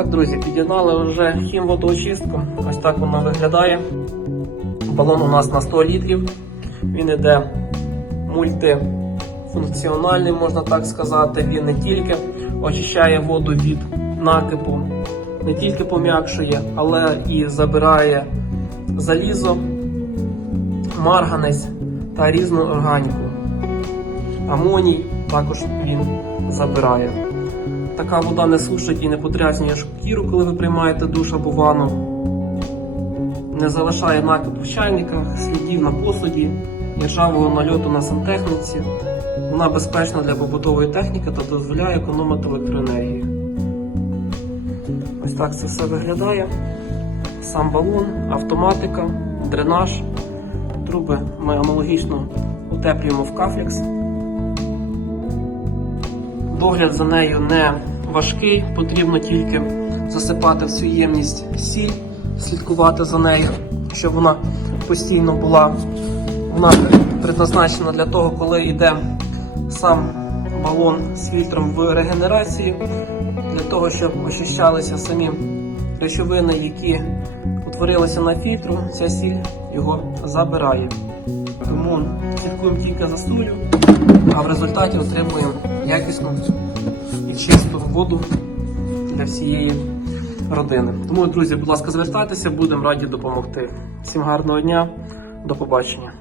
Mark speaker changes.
Speaker 1: Так, друзі, під'єднали вже хімводоочистку. Ось так вона виглядає. Балон у нас на 100 літрів. Він іде мультифункціональний, можна так сказати. Він не тільки очищає воду від накипу, не тільки пом'якшує, але і забирає залізо, марганець та різну органіку. Амоній також він забирає. Така вода не сушить і не подрязнює шкіру, коли ви приймаєте душ або ванну. Не залишає накипу в чайниках, слідів на посуді, ржавого нальоту на сантехніці. Вона безпечна для побутової техніки та дозволяє економити електроенергію. Ось так це все виглядає. Сам балон, автоматика, дренаж. Труби ми аналогічно утеплюємо в кафлекс. Догляд за нею не важкий, потрібно тільки засипати в цю ємність сіль, слідкувати за нею, щоб вона постійно була. Вона предназначена для того, коли йде сам балон з фільтром в регенерації, для того, щоб очищалися самі речовини, які утворилися на фільтру, ця сіль його забирає. Тому слідкуємо тільки за солью, а в результаті отримуємо якісну і чисту воду для всієї родини. Тому, друзі, будь ласка, звертайтеся, будемо раді допомогти. Всім гарного дня, до побачення.